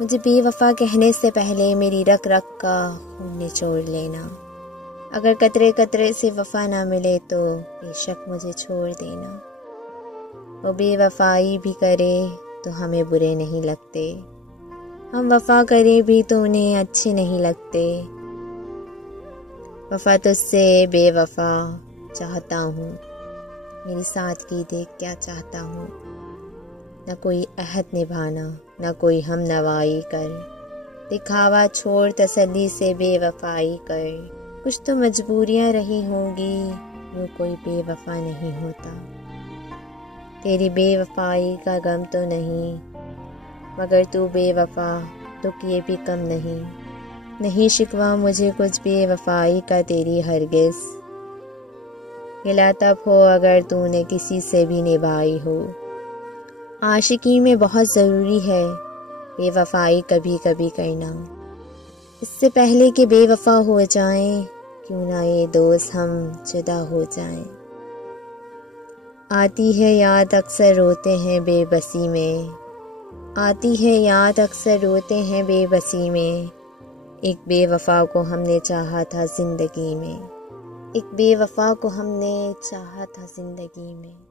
मुझे बेवफा कहने से पहले मेरी रग रग का खून निचोड़ लेना। अगर कतरे कतरे से वफा ना मिले तो बेशक मुझे छोड़ देना। वो बेवफाई भी करे तो हमें बुरे नहीं लगते, हम वफा करें भी तो उन्हें अच्छे नहीं लगते। वफा तुझसे बेवफा चाहता हूँ, मेरी सादगी देख क्या चाहता हूँ। न कोई अहद निभाना, न कोई हम नवाई कर, दिखावा छोड़ तसल्ली से बेवफाई कर। कुछ तो मजबूरियाँ रही होंगी, यूँ कोई बेवफा नहीं होता। तेरी बेवफाई का गम तो नहीं, मगर तू बेवफा दुख ये भी कम नहीं। नहीं शिकवा मुझे कुछ बेवफाई का तेरी हरगिज़, गिला तब हो अगर तूने किसी से भी निभाई हो। आशिकी में बहुत ज़रूरी है बेवफाई कभी कभी करना, इससे पहले कि बेवफा हो जाएं, क्यों ना ये दोस्त हम जुदा हो जाएं। आती है याद अक्सर रोते हैं बेबसी में, आती है याद अक्सर रोते हैं बेबसी में। एक बेवफा को हमने चाहा था ज़िंदगी में, एक बेवफा को हमने चाहा था ज़िंदगी में।